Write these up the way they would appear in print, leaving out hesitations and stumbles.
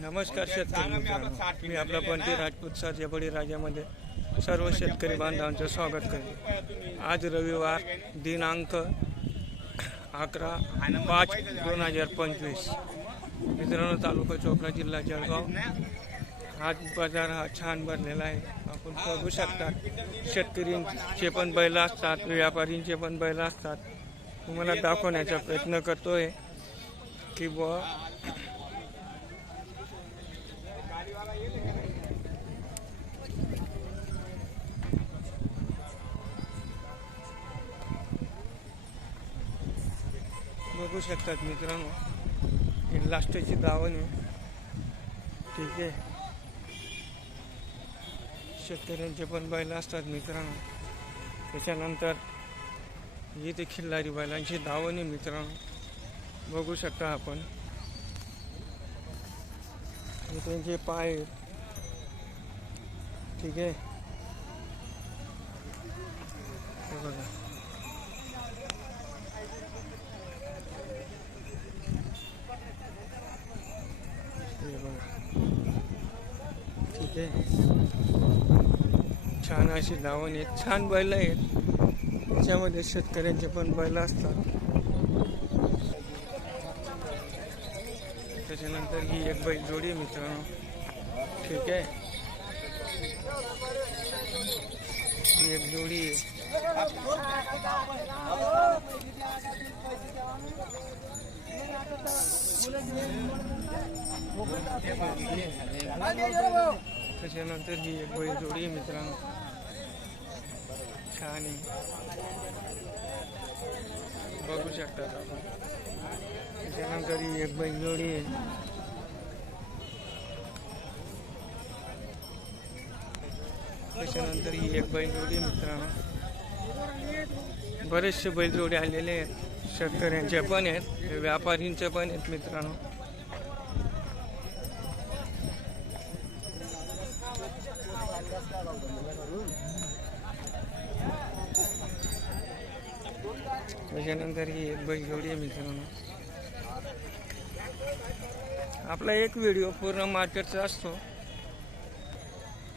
नमस्कार शेतकरी मित्रांनो, मी आपला पंटी राजपूत सरजे बळीराजामध्ये सर्व शेतकरी बांधवांचं स्वागत करतो। आज रविवार दिनांक 11/5/2025 मित्रांनो, तालुका चोपडा जिल्हा जळगाव। आज बाजार हा छान भरलेला आहे। आपण बघू शकता शेतकऱ्यांचे पण बैल असतात, व्यापारींचे पण बैल असतात। तुम्हाला दाखवण्याचा प्रयत्न करतोय की बघू शकतात मित्रांनो, ही लास्टची दावण आहे। ठीक आहे, शेतकऱ्यांचे पण बैल असतात मित्रांनो। त्याच्यानंतर इथे खिल्लारी बैलांची दावण आहे मित्रांनो, बघू शकता आपण। हे त्यांचे पाय आहेत, ठीक आहे, हे बघा। ठीक आहे, छान अशी दावण आहेत, छान बैल आहेत। त्याच्यामध्ये शेतकऱ्यांचे पण बैल असतात। त्याच्यानंतर ही एक बैल जोडी आहे मित्रांनो, ठीक आहे, ही एक जोडी आहे। त्याच्यानंतर ही एक बैल जोडी आहे मित्रांनो, छान आहे, बघू शकता आपण। त्याच्यानंतर ही एक बैल जोडी आहे। त्याच्यानंतर ही एक बैल जोडी आहे मित्रांनो। बरेचसे बैल जोडी आलेले आहेत, शेतकऱ्यांचे पण आहेत, व्यापारींचे पण आहेत मित्रांनो। त्याच्यानंतर ही एक बैल जोडी आहे मित्रांनो। आपला एक व्हिडिओ पूर्ण मार्केटचा असतो।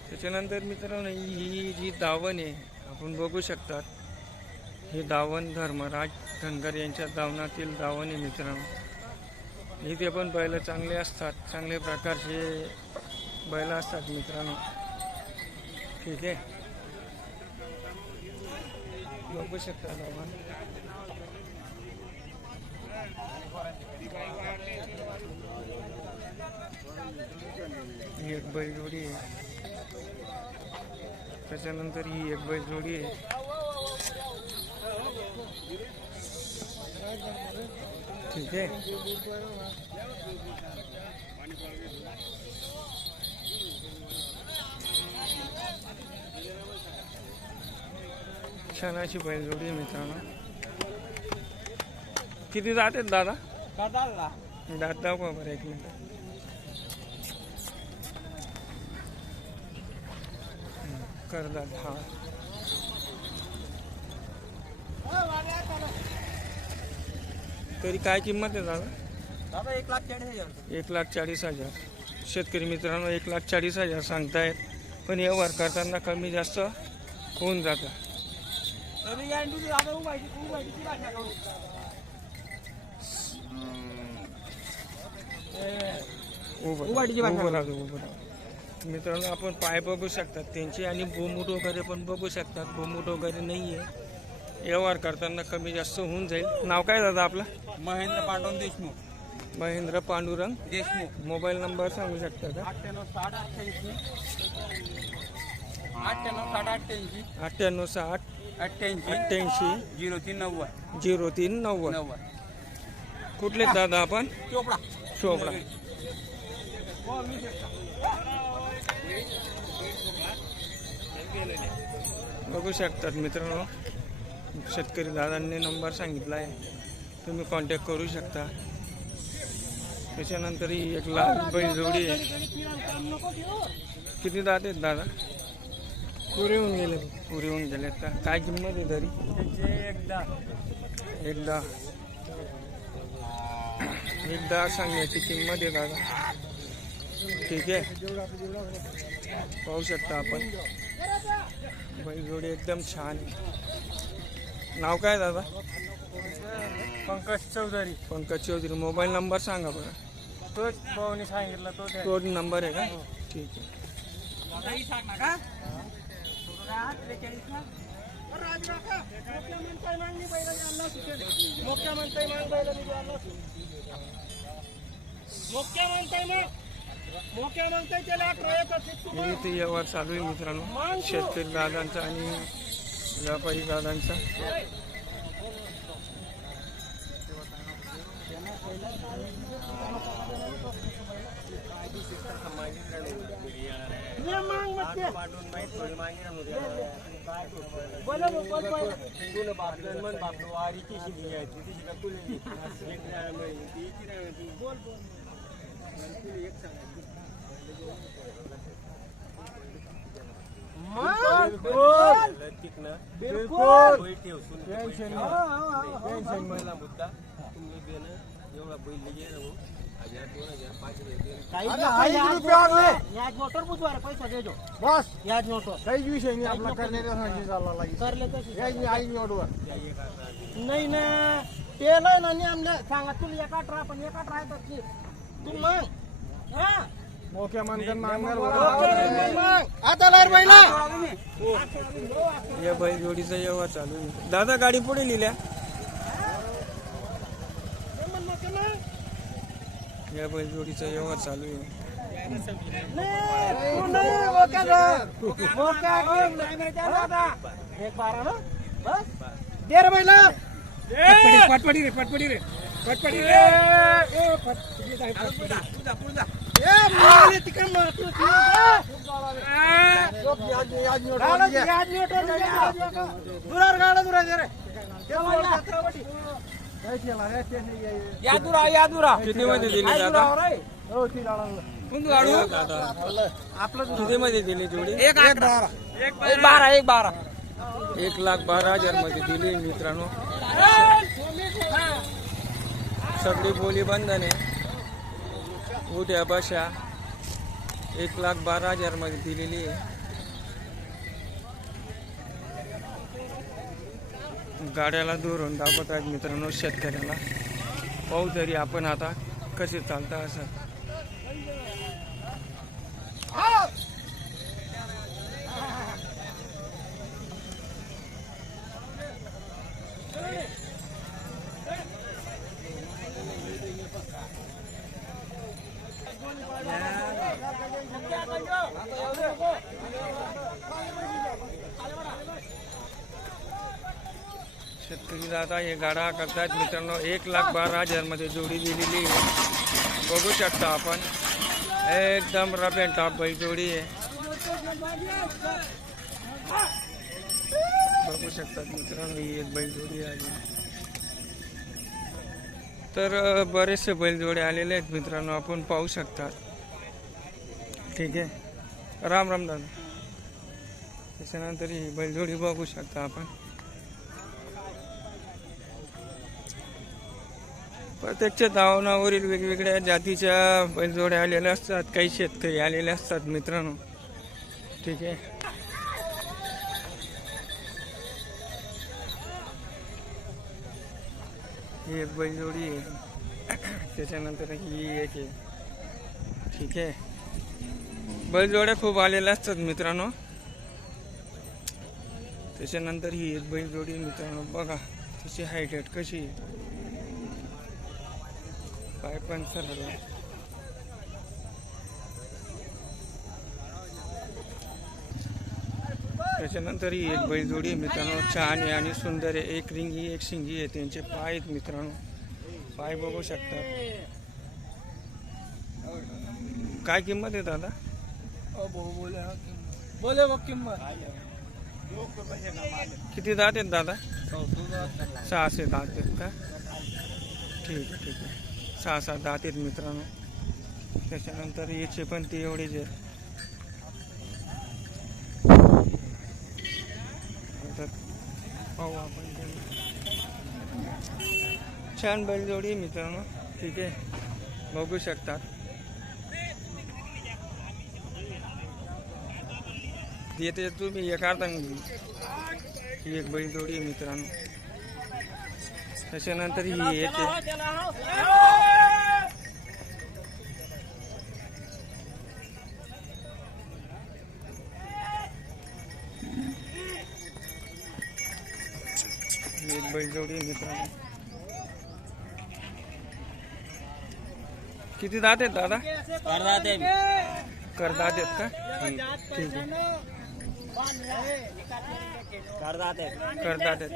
त्याच्यानंतर मित्रांनो, ही जी दावण आहे आपण बघू शकतात, ही दावण धर्मराज धनगर यांच्या दावणातील दावण आहे मित्रांनो। इथे पण बैल चांगले असतात, चांगल्या प्रकारचे बैल असतात मित्रांनो, ठीक आहे, बघू शकता दावण। ही एक बैल जोडी आहे। त्याच्यानंतर ही एक बैल जोडी आहे, ठीक आहे। छान अशी बैल जोडी आहे मित्रांनो। किती दात आहेत दादा? दात दाखवा बरं, एक मिनिट। करदात, हा। तरी काय किंमत आहे दादा? 1,40,000। शेतकरी मित्रांनो, 1,40,000 सांगतायत, पण व्यवहार करताना कमी जास्त होऊन जातं। मित्रांनो, आपण पाय बघू शकतात त्यांचे, आणि बोमूट वगैरे पण बघू शकतात। बोमूट वगैरे नाही आहे, व्यवहार करताना कमी जास्त होऊन जाईल। नाव काय दादा आपलं? महेंद्र पांडुरंग देशमुख। महेंद्र पांडुरंग देशमुख। मोबाईल नंबर सांगू शकता का? 986088 986088 0390। कुठले दादा आपण? चोपडा। बघू शकतात मित्रांनो, शेतकरी दादांनी नंबर सांगितला आहे, तुम्ही कॉन्टॅक्ट करू शकता। त्याच्यानंतर ही एक लाल बैल जोडी आहे। किती दात आहेत दादा? पुरे होऊन गेले का? काय किंमत आहे तरी? एकदा सांगण्याची किंमत आहे दादा। ठीक आहे, पाहू शकता आपण बैलजोडी एकदम छान आहे. नाव काय दादा? पंकज चौधरी. पंकज चौधरी. मोबाईल नंबर सांगा बरं. तोच भाऊने सांगितलं तोच आहे. तो नंबर आहे का? ठीक आहे. इथे व्यवहार चालू आहे मित्रांनो, शेतकरी दादांचा आणि व्यापारी दादांचा. मोटर बुधवार पैसा देजो बस. याच मोटर काहीच विषय नाही आपला करण्याचा नाही ना. तेल आहे ना नेमल्या सांगा तुला एका ट्रा पण एका ट्राय करते तू मग मोक्या मानकर मागणार आता लार बैला. या बैलजोडीचा व्यवहार चालू आहे. दादा गाडी पुढे लिहिल्या. या बैलजोडीचा व्यवहार चालू आहे. एक बारा ना बस दे रे बैला. पटपटी रे पटपटी रे पटपटी रे. किती मध्ये दिली दादा? किती मध्ये दिली जोडी? 1,12,000 मध्ये दिली मित्रांनो. सगळी बोली बंधन आहे. उद्या बशा 1,12,000 मध्ये दिलेली आहे. गाड्याला धरून दाखवत आहेत मित्रांनो शेतकऱ्याला. पाहू तरी आपण आता कसे चालता असं. शेतकरी दादा हे गाडा करतात मित्रांनो. 1,12,000 मध्ये जोडी दिलेली आहे. बघू शकता आपण एकदम रफ अँड टॉप बैल जोडी आहे. बघू शकतात मित्रांनो ही एक बैल जोडी आहे. तर बरेचसे बैल जोडे आलेले आहेत मित्रांनो, आपण पाहू शकतात. ठीक आहे. राम राम दादा. त्याच्यानंतर ही बैलजोडी बघू शकता आपण. प्रत्यक्ष धावनावरील वेगवेगळ्या जातीच्या बैलजोड्या आलेल्या असतात. काही शेतकरी आलेले असतात मित्रांनो. ठीक आहे. ही एक बैलजोडी आहे. त्याच्यानंतर ही एक आहे. ठीक आहे. बैलजोड्या खूप आलेल्या असतात मित्रांनो. त्याच्यानंतर ही एक बैलजोडी मित्रांनो बघा तिची हाईट कशी आहे. पाय पण सरळ. त्याच्यानंतर ही एक बैलजोडी मित्रांनो छान आहे आणि सुंदर आहे. एक रिंगी एक शिंगी आहे. त्यांचे पाय आहेत मित्रांनो. पाय बघू शकता. काय किंमत आहे दादा? बोले बघ किंमत किती दात आहेत दादा? 6 दात आहेत का? ठीक आहे ठीक आहे. 6 दात आहेत मित्रांनो. त्याच्यानंतर याचे पण ते एवढेच आहेत. पाहू आपण छान बैलजोडी मित्रांनो. ठीक आहे. बघू शकतात. येते तुम्ही एक अर्धा ही एक बैल जोडी आहे मित्रांनो. त्याच्यानंतर ही येते ही एक बैल जोडी आहे मित्रांनो. किती दात आहेत दादा? करदात आहेत का? ठीक आहे, करदात आहेत.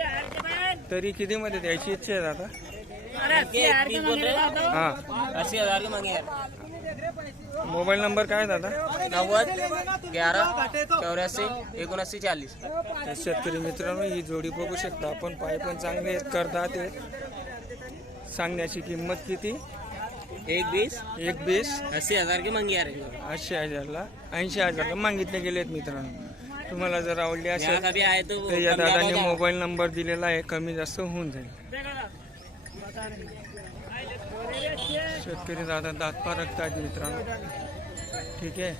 तरी किती मध्ये द्यायची इच्छा आहे दादा? हा, 80,000 की मांगे. मोबाईल नंबर काय दादा? 90 11 84 79 40. तर शेतकरी मित्रांनो ही जोडी बघू शकता आपण. पाय पण चांगले आहेत, करदात आहेत. सांगण्याची किंमत किती? 120 120 80,000 की मांगे. 80,000ला 80,000ला मागितले गेलेत मित्रांनो. तुम्हाला जर आवडले असेल अभी आए तो तर या दादाने मोबाईल नंबर दिलेला आहे, कमी जास्त होऊन जाईल. शेतकरी दादा दात पारखतात मित्रांनो. ठीक आहे,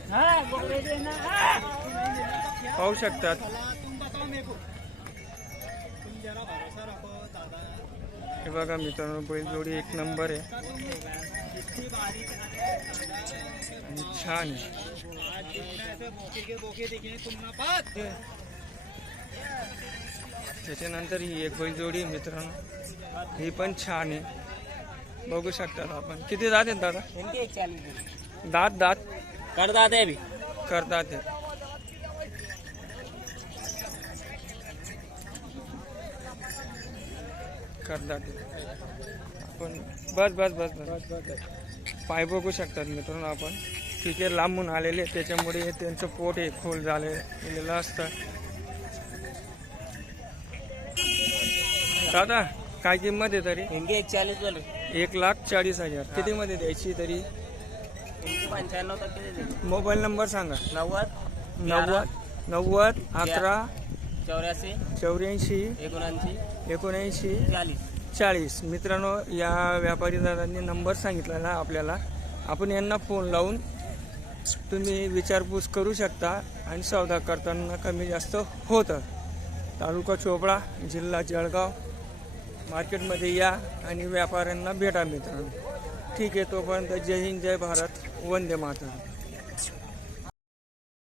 पाहू शकतात. हे बघा मित्रांनो, बैल जोडी एक नंबर आहे आणि छान आहे. त्याच्यानंतर ही एक बैल जोडी आहे मित्रांनो. ही पण छान आहे, बघू शकतात आपण. किती दात आहेत दादा? इनके 140 दात दात कर दाते अभी. करतात आहेत. करतात आपण. बस बस बस बस बस पाय बघू शकतात मित्रांनो आपण. ठीक आहे, लांबून आलेले त्याच्यामुळे त्यांचं पोट हे खोल झालेलं असतं. दादा काय किंमत आहे तरी? इनके 140 बोले. 1,40,000. किती मध्ये द्यायची तरी? इनके 95 तक के दे. मोबाईल नंबर सांगा. 90 90 11 84 84 79 79 40. 40. मित्रांनो, या व्यापारी दादांनी नंबर सांगितलेला आपल्याला. आपण यांना फोन लावून तुम्ही विचारपूस करू शकता आणि सौदा करताना कमी जास्त होतं. तालुका चोपडा, जिल्हा जळगाव. मार्केटमध्ये या आणि व्यापाऱ्यांना भेटा मित्रांनो. ठीक आहे, तोपर्यंत जय हिंद, जय भारत, वंदे मातरम.